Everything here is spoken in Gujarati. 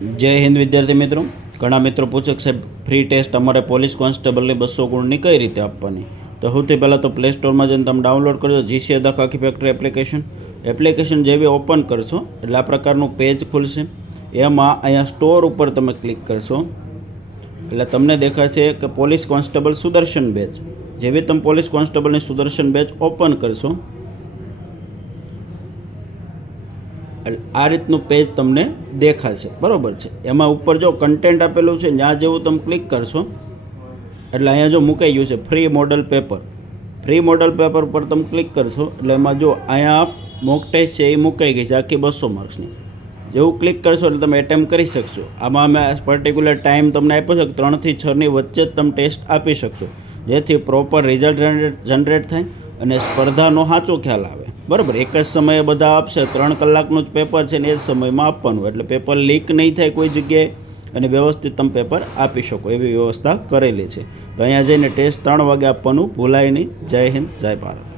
જય હિન્દ વિદ્યાર્થી મિત્રો. ઘણા મિત્રો પૂછે સાહેબ ફ્રી ટેસ્ટ અમારે પોલીસ કોન્સ્ટેબલની બસો ગુણની કઈ રીતે આપવાની? તો સૌથી પહેલાં તો પ્લે સ્ટોરમાં જઈને તમે ડાઉનલોડ કરજો જીસીએ દખ આખી ફેક્ટરી એપ્લિકેશન એપ્લિકેશન જેવી ઓપન કરશો, એટલે આ પ્રકારનું પેજ ખુલશે. એમાં અહીંયા સ્ટોર ઉપર તમે ક્લિક કરશો. એટલે તમને દેખાશે કે પોલીસ કોન્સ્ટેબલ સુદર્શન બેચ જેવી તમે પોલીસ કોન્સ્ટેબલની સુદર્શન બેચ ઓપન કરશો એટલે આ રીતનું પેજ તમને દેખાશે. બરાબર છે. એમાં ઉપર જો કન્ટેન્ટ આપેલું છે ત્યાં જેવું તમે ક્લિક કરશો, એટલે અહીંયા જો મુકાઈ ગયું છે free model paper free model paper પર તમે ક્લિક કરશો, એટલે એમાં જો અહીંયા મોક ટેસ્ટ છે, એ મુકાઈ ગઈ છે, આખી બસો માર્ક્સની. જેવું ક્લિક કરશો, એટલે તમે એટેમ્પ કરી શકશો. આમાં અમે પર્ટિક્યુલર ટાઈમ તમને આપ્યો છે કે ત્રણથી છની વચ્ચે જ તમે ટેસ્ટ આપી શકશો. જેથી પ્રોપર રિઝલ્ટ જનરેટ થાય અને સ્પર્ધાનો સાચો ખ્યાલ આવે. બરાબર, એક જ સમયે બધા આપશે, ત્રણ કલાકનું જ પેપર છે ને એ જ સમયમાં આપવાનું. એટલે પેપર લીક નહીં થાય કોઈ જગ્યાએ અને વ્યવસ્થિત તમે પેપર આપી શકો એવી વ્યવસ્થા કરેલી છે. તો અહીંયા જઈને ટેસ્ટ ત્રણ વાગે આપવાનું. ભૂલાય નહીં. જય હિન્દ, જય ભારત.